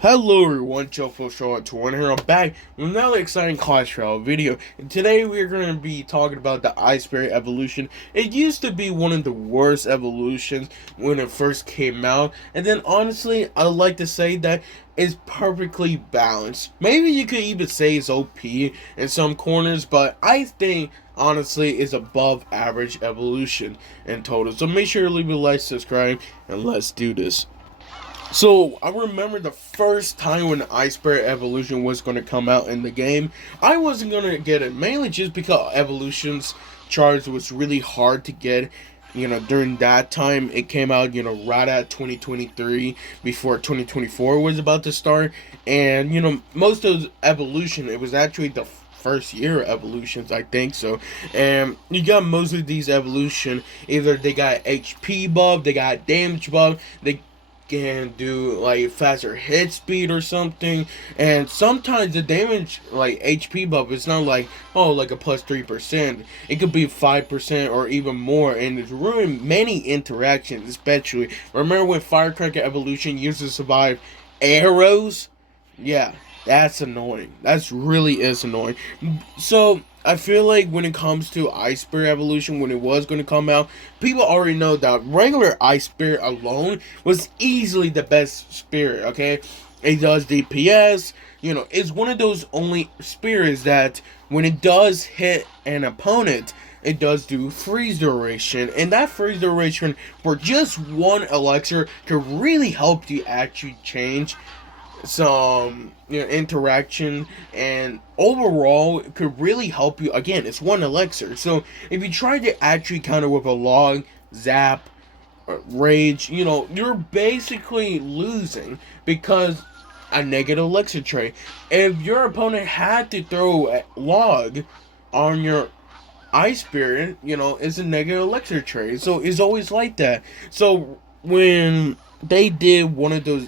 Hello everyone, Joe Show 21 here. I'm back with another exciting Clash Royale video. And today we're going to be talking about the Ice Spirit evolution. It used to be one of the worst evolutions when it first came out. And then honestly, I'd like to say that it's perfectly balanced. Maybe you could even say it's OP in some corners, but I think honestly it's above average evolution in total. So make sure to leave a like, subscribe, and let's do this. So I remember the first time when the Ice Spirit Evolution was going to come out in the game. I wasn't going to get it, mainly just because Evolution's charge was really hard to get. During that time, it came out, right at 2023, before 2024 was about to start. And, most of Evolution, it was actually the first year evolutions, I think so. And you got most of these evolution, either they got HP buff, they got damage buff, they can do like faster hit speed or something, and sometimes the damage like HP buff is not like, oh, like a plus 3%. It could be 5% or even more, and it's ruined many interactions. Especially remember when Firecracker Evolution used to survive arrows? Yeah, that's annoying. That's really is annoying. So I feel like when it comes to Ice Spirit Evolution, when it was going to come out, people already know that regular Ice Spirit alone was easily the best spirit, okay? It does DPS, it's one of those only spirits that when it does hit an opponent, it does do freeze duration, and that freeze duration for just one elixir could really help you actually change some interaction, and overall it could really help you. Again, it's one elixir, so if you try to actually counter with a log, zap, rage, you're basically losing because a negative elixir trait. If your opponent had to throw a log on your Ice Spirit, it's a negative elixir trait, so it's always like that. So when they did one of those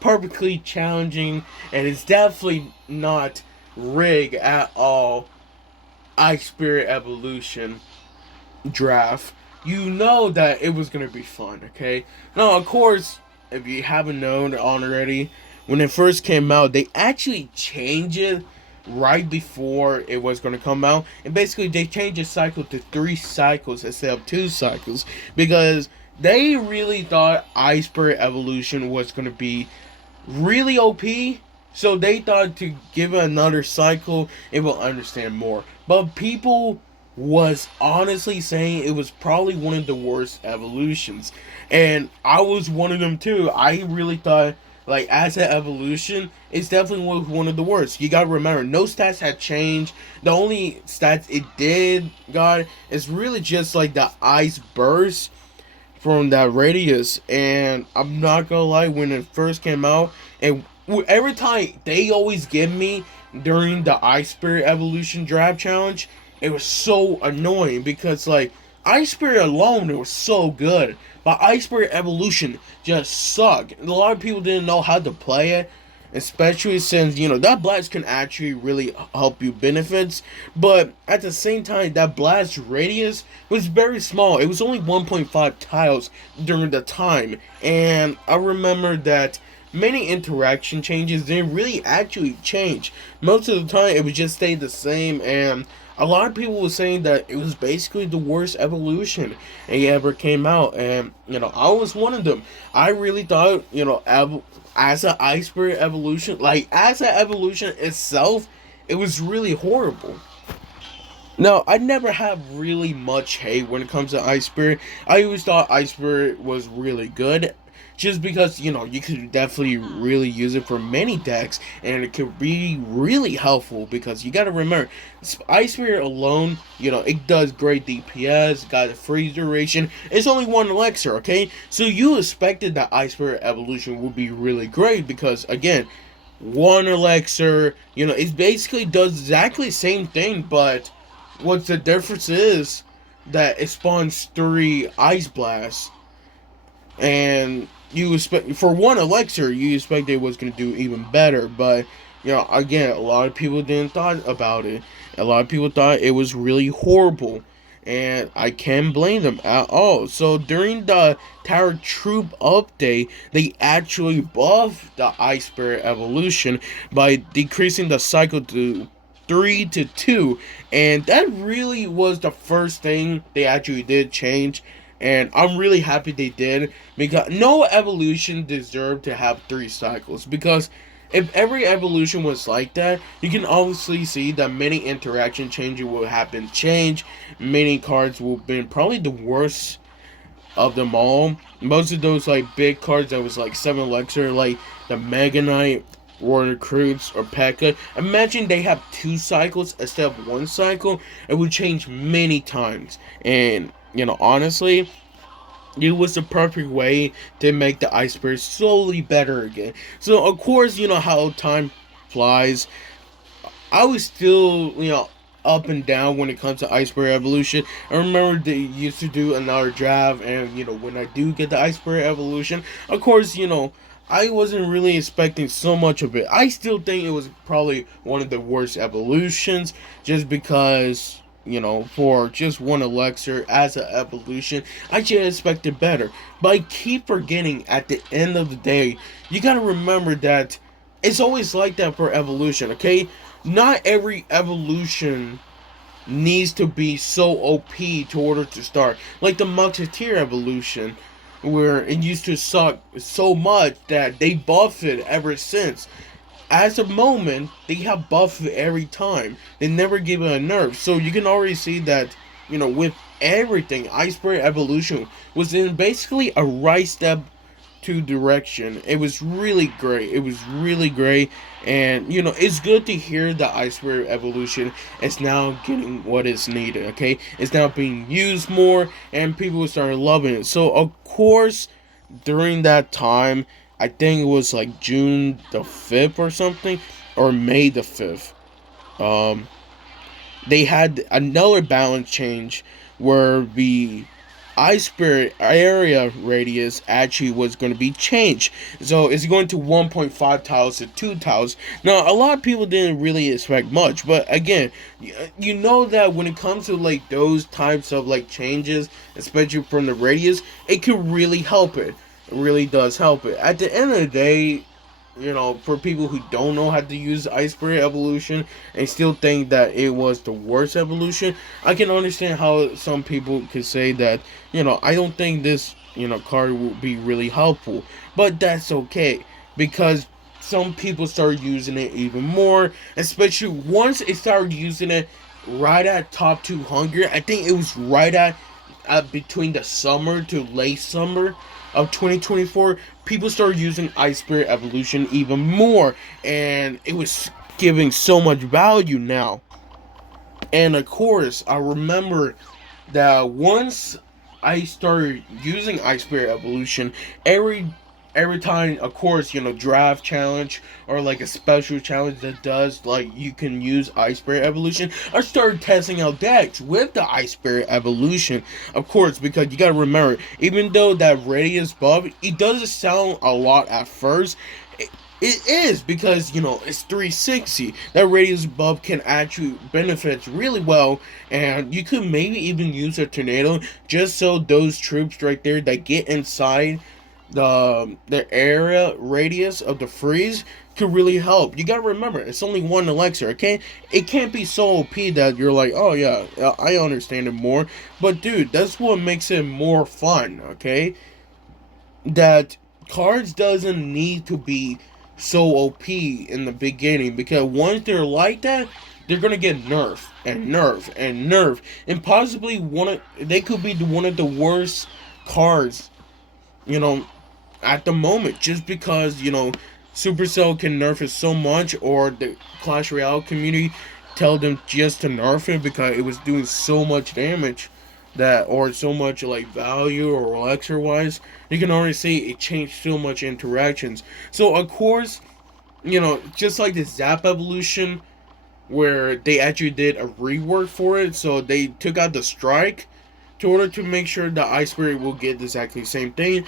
perfectly challenging, and it's definitely not rigged at all, Ice Spirit Evolution draft, you know that it was going to be fun, okay? Now, of course, if you haven't known already, when it first came out, they actually changed it right before it was going to come out. And basically, they changed the cycle to 3 cycles instead of 2 cycles because they really thought Ice Spirit Evolution was going to be really OP, so they thought to give it another cycle, it will understand more. But people was honestly saying it was probably one of the worst evolutions, and I was one of them too. I really thought, like, as an evolution, it's definitely one of the worst. You gotta remember, no stats had changed. The only stats it did got is really just like the ice burst from that radius. And I'm not gonna lie, when it first came out, and every time they always give me during the Ice Spirit Evolution Draft Challenge, it was so annoying because, like, Ice Spirit alone, it was so good, but Ice Spirit Evolution just sucked. A lot of people didn't know how to play it, especially since that blast can actually really help you benefits, but at the same time that blast radius was very small. It was only 1.5 tiles during the time, and I remember that many interaction changes didn't really actually change. Most of the time it would just stay the same, and a lot of people were saying that it was basically the worst evolution it ever came out, and I was one of them. I really thought, as an Ice Spirit Evolution, like as an evolution itself, it was really horrible. Now, I never have really much hate when it comes to Ice Spirit. I always thought Ice Spirit was really good, just because, you could definitely really use it for many decks, and it could be really helpful because you gotta remember, Ice Spirit alone, it does great DPS, got a freeze duration, it's only one elixir, okay? So you expected that Ice Spirit Evolution would be really great because, again, one elixir, it basically does exactly the same thing, but what the difference is that it spawns 3 Ice Blasts, and you expect for one elixir, you expect it was going to do even better. But again, a lot of people didn't thought about it. A lot of people thought it was really horrible, and I can't blame them at all. So during the Tower Troop update, they actually buffed the Ice Spirit evolution by decreasing the cycle to 3 to 2, and that really was the first thing they actually did change. And I'm really happy they did, because no evolution deserved to have 3 cycles. Because if every evolution was like that, you can obviously see that many interaction changes will happen. Many cards will be probably the worst of them all. Most of those like big cards that was like 7 elixir, like the Mega Knight, War Recruits, or P.E.K.K.A. Imagine they have 2 cycles instead of 1 cycle. It would change many times. And honestly, it was the perfect way to make the Ice Spirit slowly better again. So of course, how time flies. I was still, up and down when it comes to Ice Spirit evolution. I remember they used to do another draft, and when I do get the Ice Spirit evolution, of course, I wasn't really expecting so much of it. I still think it was probably one of the worst evolutions, just because, for just 1 elixir as an evolution, I should have expected better. But I keep forgetting, at the end of the day, you gotta remember that it's always like that for evolution, okay? Not every evolution needs to be so OP to order to start. Like the Musketeer evolution, where it used to suck so much that they buffed it ever since. As a moment, they have buffed it every time. They never give it a nerf. So you can already see that, with everything, Ice Spirit evolution was in basically a right step to direction. It was really great. It was really great. And it's good to hear the Ice Spirit evolution is now getting what is needed. Okay, it's now being used more, and people started loving it. So of course, during that time, I think it was like June the 5th or something, or May the 5th. Um, they had another balance change where the Ice Spirit area radius actually was going to be changed. So it's going to 1.5 tiles to 2 tiles. Now, a lot of people didn't really expect much, but again, you know that when it comes to like those types of like changes, especially from the radius, it can really help it. It really does help it. At the end of the day, for people who don't know how to use Ice Spirit evolution and still think that it was the worst evolution, I can understand how some people could say that, I don't think this, card will be really helpful. But that's okay, because some people started using it even more, especially once they started using it right at top 200. I think it was right at between the summer to late summer of 2024, people started using Ice Spirit evolution even more, and it was giving so much value now. And of course, I remember that once I started using Ice Spirit evolution, every time, of course, draft challenge or like a special challenge that does like you can use Ice Spirit evolution, I started testing out decks with the Ice Spirit evolution, of course, because you gotta remember, even though that radius buff, it doesn't sound a lot at first. It is, because it's 360. That radius buff can actually benefit really well, and you could maybe even use a tornado just so those troops right there that get inside the area radius of the freeze could really help. You gotta remember, it's only 1 elixir. It can't be so OP that you're like, oh yeah, I understand it more. But dude, that's what makes it more fun. Okay, that cards doesn't need to be so OP in the beginning, because once they're like that, they're gonna get nerfed and nerfed and nerfed, and possibly they could be one of the worst cards, at the moment, just because Supercell can nerf it so much, or the Clash Royale community tell them just to nerf it because it was doing so much damage, that, or so much like value or elixir wise. You can already see it changed so much interactions. So of course, just like the Zap evolution, where they actually did a rework for it, so they took out the strike to order to make sure the Ice Spirit will get exactly the same thing.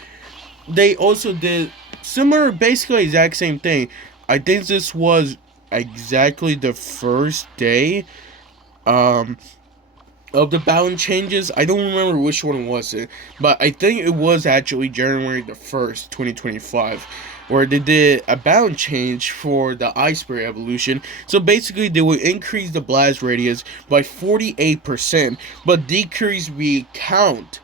They also did similar, basically exact same thing. I think this was exactly the first day. Um, of the balance changes. I don't remember which one was it, but I think it was actually January the 1st, 2025, where they did a balance change for the Ice Spirit evolution. So basically, they would increase the blast radius by 48%, but decrease the count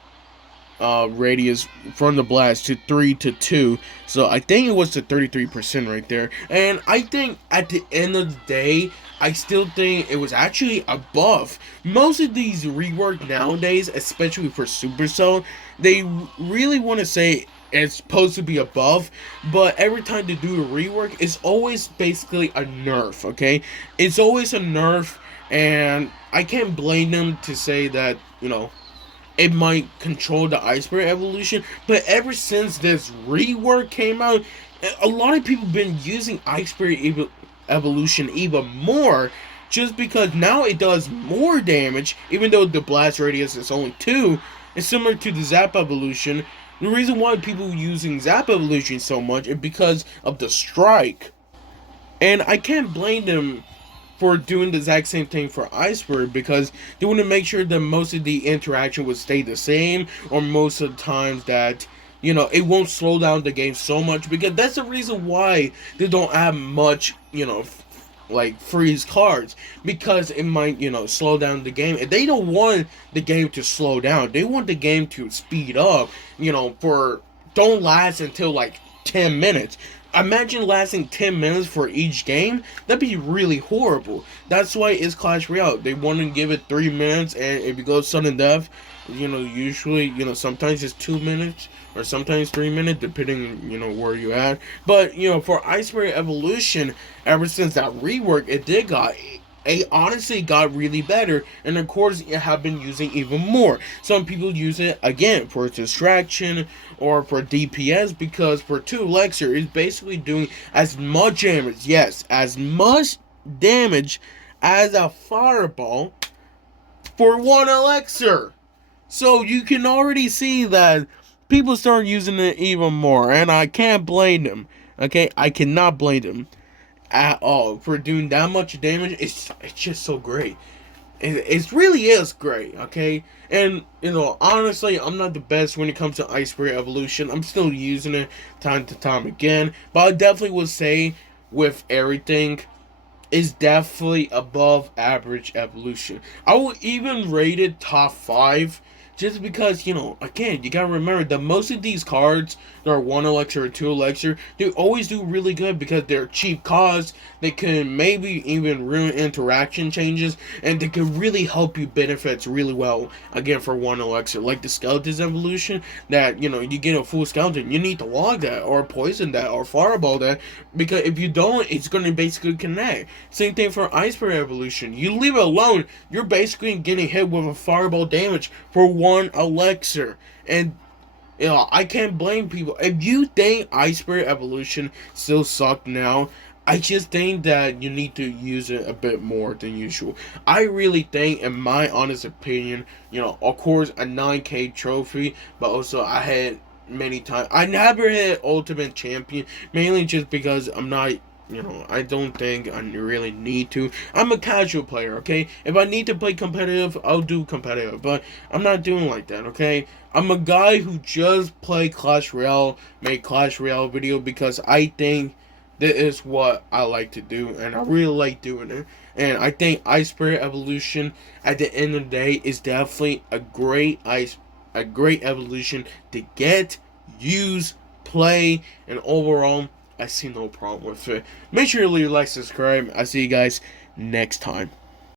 radius from the blast to 3 to 2. So I think it was the 33% right there. And I think at the end of the day, I still think it was actually above. Most of these rework nowadays, especially for Supercell, they really want to say it's supposed to be above, but every time they do a rework, it's always basically a nerf, okay? It's always a nerf, and I can't blame them to say that, it might control the Ice Spirit evolution, but ever since this rework came out, a lot of people been using Ice Spirit evolution even more, just because now it does more damage, even though the blast radius is only 2. It's similar to the Zap evolution. The reason why people using Zap evolution so much is because of the strike, and I can't blame them for doing the exact same thing for Ice Spirit, because they want to make sure that most of the interaction would stay the same, or most of the times that it won't slow down the game so much, because that's the reason why they don't have much like freeze cards, because it might slow down the game, and they don't want the game to slow down. They want the game to speed up, for don't last until like 10 minutes. Imagine lasting 10 minutes for each game. That'd be really horrible. That's why it's Clash Royale. They want to give it 3 minutes, and if you go sudden death, usually, sometimes it's 2 minutes, or sometimes 3 minutes, depending, where you at. But, for Ice Spirit Evolution, ever since that rework, it honestly got really better, and of course it have been using even more. Some people use it again for distraction or for DPS, because for 2 elixir it's basically doing as much damage, yes, as much damage as a fireball for 1 elixir. So you can already see that people start using it even more, and I can't blame them. Okay, I cannot blame them at all for doing that much damage. It's just so great. It really is great, okay? And, honestly, I'm not the best when it comes to Ice Spirit Evolution. I'm still using it time to time again. But I definitely would say, with everything, is definitely above average evolution. I will even rate it top 5, just because, again, you gotta remember that most of these cards that are 1 elixir or 2 elixir, they always do really good because they're cheap costs. They can maybe even ruin interaction changes, and they can really help you benefits really well, again, for 1 elixir. Like the Skeleton's evolution, that, you get a full Skeleton, you need to log that, or poison that, or fireball that, because if you don't, it's going to basically connect. Same thing for Ice Spirit evolution. You leave it alone, you're basically getting hit with a fireball damage for 1 elixir. And I can't blame people. If you think Ice Spirit evolution still suck now, I just think that you need to use it a bit more than usual. I really think, in my honest opinion, of course, a 9K trophy, but also I had many times. I never hit Ultimate Champion, mainly just because I'm not, I don't think I really need to. I'm a casual player, okay? If I need to play competitive, I'll do competitive, but I'm not doing like that, okay? I'm a guy who just play Clash Royale, make Clash Royale video, because I think that is what I like to do, and I really like doing it. And I think Ice Spirit Evolution, at the end of the day, is definitely a great evolution to get, use, play, and overall, I see no problem with it. Make sure you leave a like, subscribe. I'll see you guys next time.